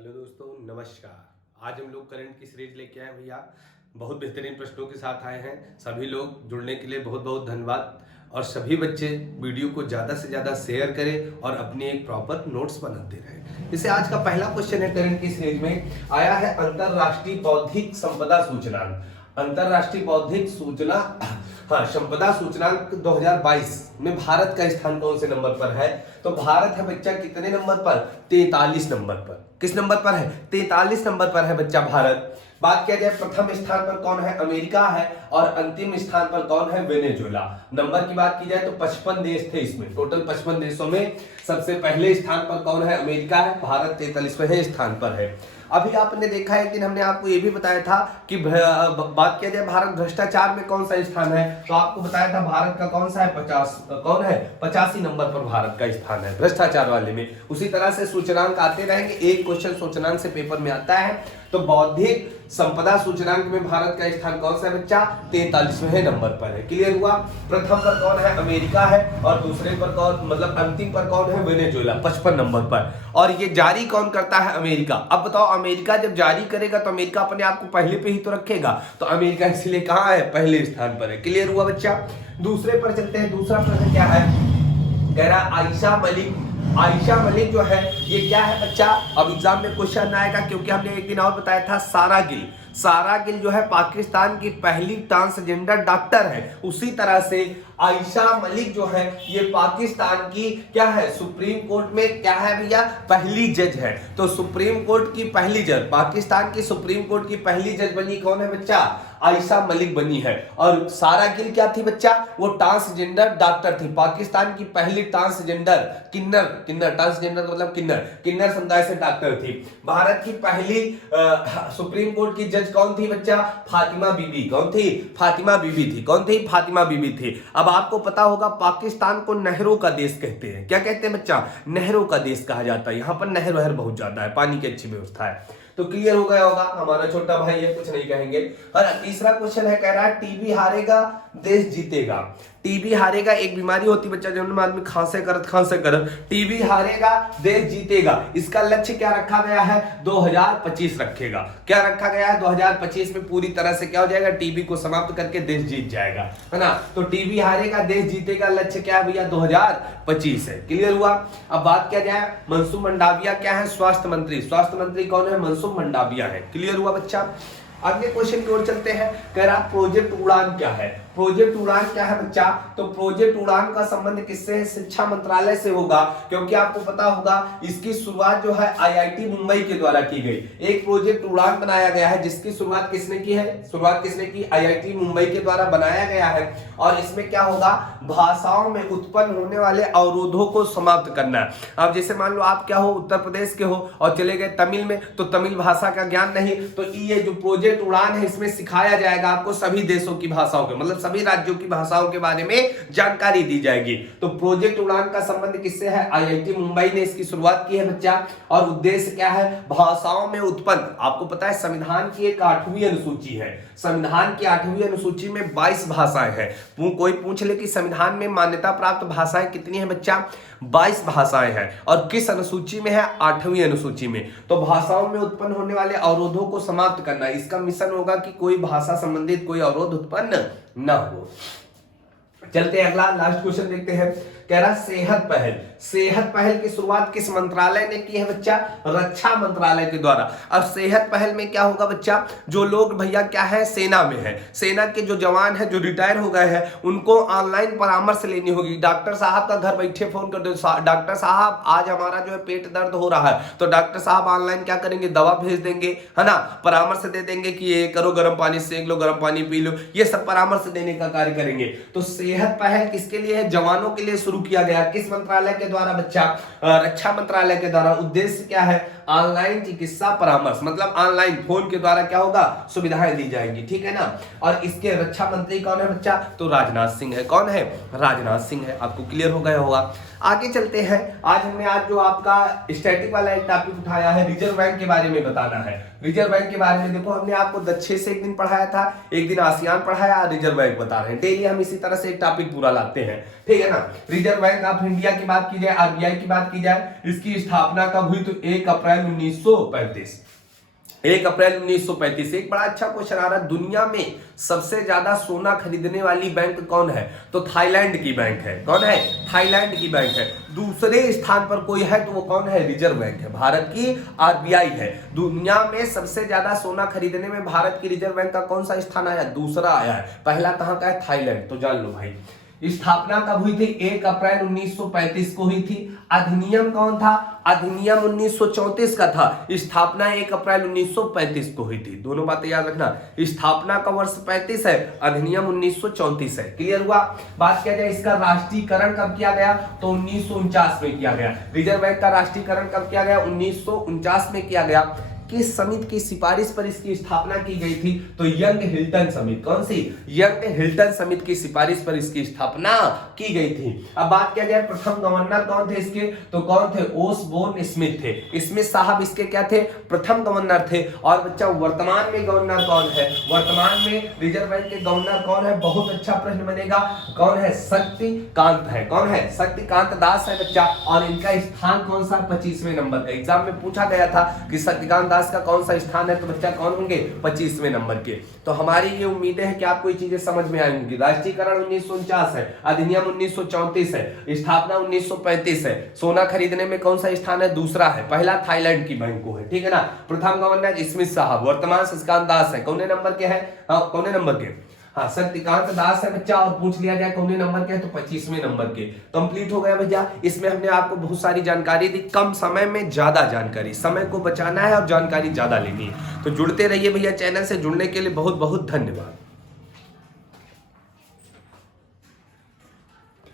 Hello दोस्तों, नमस्कार। आज हम लोग करंट की सीरीज लेके आए भैया। बहुत बेहतरीन प्रश्नों के साथ आए हैं। सभी लोग जुड़ने के लिए बहुत बहुत धन्यवाद। और सभी बच्चे वीडियो को ज़्यादा से ज़्यादा शेयर करें और अपने एक प्रॉपर नोट्स बनाते रहें। जैसे आज का पहला क्वेश्चन है करंट की सीरीज में आया है अंतरराष्ट्रीय बौद्धिक संपदा सूचकांक। अंतरराष्ट्रीय बौद्धिक संपदा सूचकांक 2022 में भारत का स्थान कौन से नंबर पर है? तो भारत है बच्चा कितने नंबर पर? 43 नंबर पर। किस नंबर पर है? 43 नंबर पर है बच्चा भारत। बात किया जाए प्रथम स्थान पर कौन है? अमेरिका है। और अंतिम स्थान पर कौन है? वेनेजुएला। नंबर की बात की जाए तो 55 देश थे इसमें, टोटल 55 देशों में सबसे पहले स्थान पर कौन है? अमेरिका है। भारत 43वें स्थान पर है। अभी आपने देखा है कि हमने आपको ये भी बताया था कि बात किया जाए भारत भ्रष्टाचार में कौन सा स्थान है, तो आपको बताया था भारत का कौन सा है? 85 नंबर पर भारत का स्थान है भ्रष्टाचार वाले में। उसी तरह से सूचकांक आते रहेंगे, एक क्वेश्चन सूचकांक से पेपर में आता है। तो बौद्धिक संपदा सूचकांक में भारत का स्थान कौन सा है बच्चा? 43वें नंबर पर है। क्लियर हुआ? प्रथम पर कौन है? अमेरिका है। और दूसरे पर कौन, मतलब अंतिम पर कौन है? वेनेजुएला 55 नंबर पर। और ये जारी कौन करता है? अमेरिका। अब बताओ, अमेरिका जब जारी करेगा तो अमेरिका अपने आप को पहले पे ही तो रखेगा, तो अमेरिका इसलिए कहां है? पहले स्थान पर है। क्लियर हुआ बच्चा? दूसरे पर चलते हैं। दूसरा प्रश्न क्या है? कह रहा आयशा मलिक जो है ये क्या है बच्चा? अब एग्जाम में क्वेश्चन आएगा, क्योंकि हमने एक दिन और बताया था सारा गिल जो है पाकिस्तान की पहली ट्रांसजेंडर डॉक्टर है। उसी तरह से आयशा मलिक जो है ये पाकिस्तान की क्या है? सुप्रीम कोर्ट में क्या है भैया? पहली जज है। तो सुप्रीम कोर्ट की पहली जज, पाकिस्तान की सुप्रीम कोर्ट की पहली जज बनी कौन है बच्चा? आयशा मलिक बनी है। और सारा गिल क्या थी बच्चा? वो ट्रांसजेंडर डॉक्टर थी, पाकिस्तान की पहली ट्रांसजेंडर किन्नर ट्रांसजेंडर का मतलब किन्नर समुदाय से डॉक्टर थी। भारत की पहली सुप्रीम कोर्ट की जज कौन थी बच्चा? फातिमा बीबी। कौन थी? फातिमा बीबी थी। कौन थी? फातिमा बीबी थी। अब आपको पता होगा पाकिस्तान को नहरों का देश कहते हैं। क्या कहते हैं बच्चा? नहरों का देश कहा जाता है। यहाँ पर नहर बहुत ज्यादा है, पानी की अच्छी व्यवस्था है। तो क्लियर हो गया होगा, हमारा छोटा भाई है, कुछ नहीं कहेंगे। और तीसरा क्वेश्चन है, कह रहा है टीबी हारेगा देश जीतेगा। टीबी हारेगा एक बीमारी होती है बच्चा, जब आदमी खांसे करत टीबी हारेगा देश जीतेगा। इसका लक्ष्य क्या रखा गया है? 2025 रखेगा। क्या रखा गया है? 2025 में पूरी तरह से क्या हो जाएगा? टीबी को समाप्त करके देश जीत जाएगा, है ना। तो टीबी हारेगा देश जीतेगा लक्ष्य क्या है भैया? 2025 है। क्लियर हुआ? अब बात किया जाए मनसुख मंडाविया क्या है? स्वास्थ्य मंत्री कौन है? मनसुख मंडाविया है। क्लियर हुआ बच्चा? अगले क्वेश्चन की ओर चलते हैं। कह रहा प्रोजेक्ट उड़ान क्या है? प्रोजेक्ट उड़ान क्या है बच्चा? तो प्रोजेक्ट उड़ान का संबंध किससे है? शिक्षा मंत्रालय से होगा, क्योंकि आपको पता होगा इसकी शुरुआत जो है आईआईटी मुंबई के द्वारा की गई। एक प्रोजेक्ट उड़ान बनाया गया है जिसकी शुरुआत किसने की है? शुरुआत किसने की? आईआईटी मुंबई के द्वारा बनाया गया है। और इसमें क्या होगा? भाषाओं में उत्पन्न होने वाले अवरोधों को समाप्त करना है। अब जैसे मान लो आप क्या हो, उत्तर प्रदेश के हो और चले गए तमिल में, तो तमिल भाषा का ज्ञान नहीं, तो ये जो प्रोजेक्ट उड़ान है इसमें सिखाया जाएगा आपको सभी देशों की भाषाओं के, मतलब सभी राज्यों की भाषाओं के बारे में जानकारी दी जाएगी। तो प्रोजेक्ट उड़ान का संबंध किससे है? आईआईटी मुंबई ने इसकी शुरुआत की है बच्चा। और उद्देश्य क्या है? भाषाओं में उत्पन्न, आपको पता है संविधान की एक 8वीं अनुसूची है, संविधान की 8वीं अनुसूची में 22 भाषाएं हैं। कोई पूछ ले कि संविधान में मान्यता प्राप्त भाषाएं कितनी है बच्चा? 22 भाषाएं हैं। और किस अनुसूची में है? 8वीं अनुसूची में। तो भाषाओं में उत्पन्न होने वाले अवरोधों को समाप्त करना, इसका मिशन होगा कि कोई भाषा संबंधित कोई अवरोध उत्पन्न न हो। चलते हैं अगला लास्ट क्वेश्चन देखते हैं। कह रहा सेहत पहल की शुरुआत किस मंत्रालय ने की है बच्चा? रक्षा मंत्रालय के द्वारा। अब सेहत पहल में क्या होगा बच्चा? जो लोग भैया क्या है सेना में है, सेना के जो जवान है जो रिटायर हो गए हैं, उनको ऑनलाइन परामर्श लेनी होगी। डॉक्टर साहब का घर बैठे फोन कर दो, डॉक्टर साहब आज हमारा जो है पेट दर्द हो रहा है, तो डॉक्टर साहब ऑनलाइन क्या करेंगे? दवा भेज देंगे, है ना, परामर्श दे देंगे कि ये करो, गर्म पानी सेक लो, गर्म पानी पी लो, ये सब परामर्श देने का कार्य करेंगे। तो सेहत पहल किसके लिए है? जवानों के लिए शुरू किया गया। किस मंत्रालय के द्वारा बच्चा? रक्षा मंत्रालय के द्वारा। उद्देश्य क्या है? ऑनलाइन चिकित्सा परामर्श, मतलब ऑनलाइन फोन के द्वारा क्या होगा? सुविधाएं दी जाएंगी, ठीक है ना। और इसके रक्षा मंत्री कौन है बच्चा? तो राजनाथ सिंह है। कौन है? राजनाथ सिंह है। आपको क्लियर हो गया होगा। आगे चलते हैं। आज जो आपका स्टैटिक वाला एक टॉपिक उठाया है, रिजर्व बैंक के बारे में बताना है। रिजर्व बैंक के बारे में देखो, हमने आपको 6 से एक दिन पढ़ाया था, एक दिन आसियान पढ़ाया, रिजर्व बैंक बता रहे हैं। डेली हम इसी तरह से एक टॉपिक पूरा लाते हैं, ठीक है ना। रिजर्व बैंक ऑफ इंडिया की बात की जाए, आरबीआई की बात की जाए, इसकी स्थापना कब हुई तो 1 अप्रैल 1935। 1 अप्रैल 1935। एक बड़ा अच्छा क्वेश्चन आ रहा है, दुनिया में सबसे ज्यादा सोना खरीदने वाली बैंक कौन है तो थाईलैंड की बैंक है। कौन है? थाईलैंड की बैंक है। दूसरे स्थान पर कोई है तो वो कौन है? रिजर्व बैंक है, भारत की आरबीआई है। दुनिया में सबसे ज्यादा सोना खरीदने में भारत की रिजर्व बैंक का कौन सा स्थान आया? दूसरा आया है। पहला कहां का है? थाईलैंड। तो जान लो भाई, स्थापना कब हुई थी? 1 अप्रैल 1935 को हुई थी। अधिनियम कौन था? अधिनियम 1934 का था। स्थापना 1 अप्रैल 1935 को हुई थी। दोनों बातें याद रखना, स्थापना का वर्ष 35 है, अधिनियम 1934 है। क्लियर हुआ? बात किया जाए इसका राष्ट्रीयकरण कब किया गया तो 1949 में किया गया। रिजर्व बैंक का राष्ट्रीयकरण कब किया गया? 1949 में किया गया। किस समिति की सिफारिश पर इसकी स्थापना की गई थी तो यंग हिल्टन समिति। कौन सी? यंग हिल्टन समिति की सिफारिश पर इसकी स्थापना की गई थी। अब बात किया जाए प्रथम गवर्नर कौन थे इसके तो कौन थे? ओसबोर्न स्मिथ थे। स्मिथ साहब इसके क्या थे? प्रथम गवर्नर थे। और बच्चा वर्तमान में गवर्नर कौन है? वर्तमान में रिजर्व बैंक के गवर्नर कौन है? बहुत अच्छा प्रश्न बनेगा। कौन है? शक्तिकांत है। कौन है? शक्तिकांत दास है बच्चा। और इनका स्थान कौन सा? 25वें नंबर का। एग्जाम में पूछा गया था कि शक्तिकांत का कौन सा स्थान है तो बच्चा कौन होंगे? 25वें नंबर के। तो हमारी ये उम्मीदें हैं कि आपको ये चीजें समझ में आएंगी। राष्ट्रीयकरण 1949 है, अधिनियम 1934 है, स्थापना 1935 है। सोना खरीदने में कौन सा स्थान है? दूसरा है। पहला थाईलैंड की बैंक को है, ठीक है ना। प्रथम गवर्नर स्मिथ साहब, वर्तमान शक्तिकांत दास है। कौने नंबर के हैं? कौने नंबर के? हाँ, शक्तिकांत दास है बच्चा। और पूछ लिया जाए कौने नंबर के हैं तो 25वें नंबर के। कंप्लीट हो गया भैया। इसमें हमने आपको बहुत सारी जानकारी दी, कम समय में ज्यादा जानकारी। समय को बचाना है और जानकारी ज्यादा लेनी है। तो जुड़ते रहिए भैया चैनल से। जुड़ने के लिए बहुत बहुत धन्यवाद।